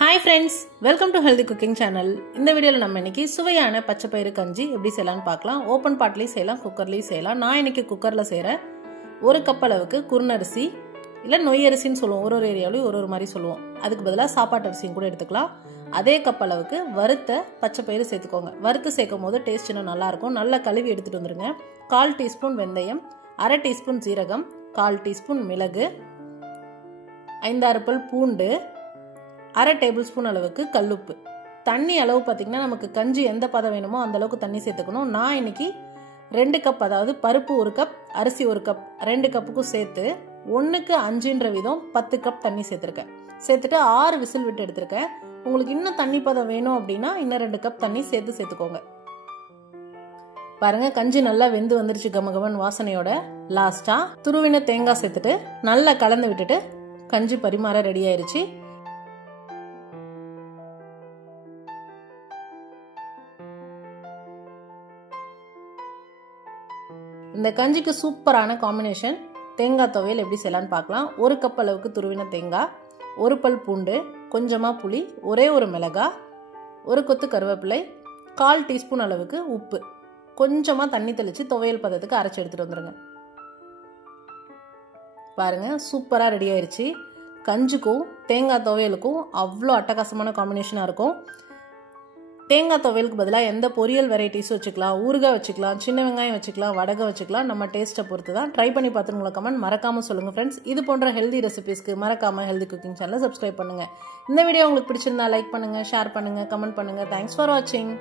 Hi friends, welcome to Healthy Cooking Channel. இந்த வீடியோல நம்ம இன்னைக்கு சுவையான பச்சை பயிறு கஞ்சி எப்படி செய்யலாம்னு பார்க்கலாம். ஓபன் பாட்லயே செய்யலாம், குக்கர்லயே செய்யலாம். நான் இன்னைக்கு குக்கர்ல செய்றேன். 1 கப் அளவுக்கு குறுனரிசி இல்ல நொய் அரிசின்னு சொல்லுவோம். ஒரு ஏரியாவுல ஒரு மாதிரி சொல்லுவோம். அதுக்கு பதிலா சாப்பாட்டு அரிசியும் கூட எடுத்துக்கலாம். அதே கப் அளவுக்கு வறுத்த பச்சை பயிறு சேர்த்துக்கோங்க. வறுத்து சேர்க்கும்போது டேஸ்ட் இன்னும் நல்லா இருக்கும். நல்லா கழுவி எடுத்துட்டு வந்துருங்க. 1/4 டீஸ்பூன் வெந்தயம், 1/2 டீஸ்பூன் ஜீரகம், 1/4 டீஸ்பூன் மிளகு, 5-6 பல் பூண்டு, 1/2 டேபிள் ஸ்பூன் அளவுக்கு கல்லுப்பு. தண்ணி அளவு பார்த்தீங்கன்னா நமக்கு கஞ்சி எந்த பதம் வேணுமோ அந்த அளவுக்கு தண்ணி சேர்த்துக்கணும். நான் இன்னைக்கு 2 கப், அதாவது பருப்பு 1 கப், அரிசி 1 கப், 2 கப்புக்கும் சேர்த்து 1க்கு 5ன்ற விதம் 10 கப் தண்ணி சேர்த்துருக்கேன். சேர்த்துட்டு 6 விசில் விட்டு எடுத்திருக்கேன். உங்களுக்கு இன்னும் தண்ணி பதம் வேணும் அப்படின்னா இன்னும் 2 கப் தண்ணி சேர்த்துக்கோங்க. பாருங்க, கஞ்சி நல்லா வெந்து வந்துருச்சு, கமகமன் வாசனையோட. லாஸ்டா துருவின தேங்காய் சேர்த்துட்டு நல்லா கலந்து விட்டுட்டு கஞ்சி பரிமாற ரெடி ஆயிருச்சு. இந்த கஞ்சிக்கு சூப்பரான காம்பினேஷன் தேங்காய் துவையல் எப்படி செய்யலான்னு பார்க்கலாம். 1 கப் அளவுக்கு துருவின தேங்காய், 1 பல் பூண்டு, கொஞ்சமா புளி, ஒரே ஒரு மிளகாய், 1 கொத்து கருவேப்பிலை, 1/4 டீஸ்பூன் அளவுக்கு உப்பு, கொஞ்சமா தண்ணி தெளிச்சு துவையல் பதத்துக்கு அரைச்சி எடுத்துட்டு வந்துருங்க. பாருங்க, சூப்பரா ரெடி ஆயிருச்சு. கஞ்சிக்கும் தேங்காய் துவையலுக்கும் அவ்வளோ அட்டகாசமான காம்பினேஷனா இருக்கும். தேங்காய் துவையலுக்கு பதிலாக எந்த பொரியல் வெரைட்டிஸும் வச்சுக்கலாம், ஊறுகாய் வச்சுக்கலாம், சின்ன வெங்காயம் வச்சுக்கலாம், வடகை வச்சுக்கலாம். நம்ம டேஸ்ட்டை பொறுத்து தான். ட்ரை பண்ணி பார்த்துட்டு உங்களை கமெண்ட் மறக்காம சொல்லுங்க ஃப்ரெண்ட்ஸ். இது போன்ற ஹெல்தி ரெசிபிஸ்க்கு மறக்காம ஹெல்தி குக்கிங் சேனலை சப்ஸ்கிரைப் பண்ணுங்க. இந்த வீடியோ உங்களுக்கு பிடிச்சிருந்தா லைக் பண்ணுங்க, ஷேர் பண்ணுங்க, கமெண்ட் பண்ணுங்க. தேங்க்ஸ் ஃபார் வாட்சிங்.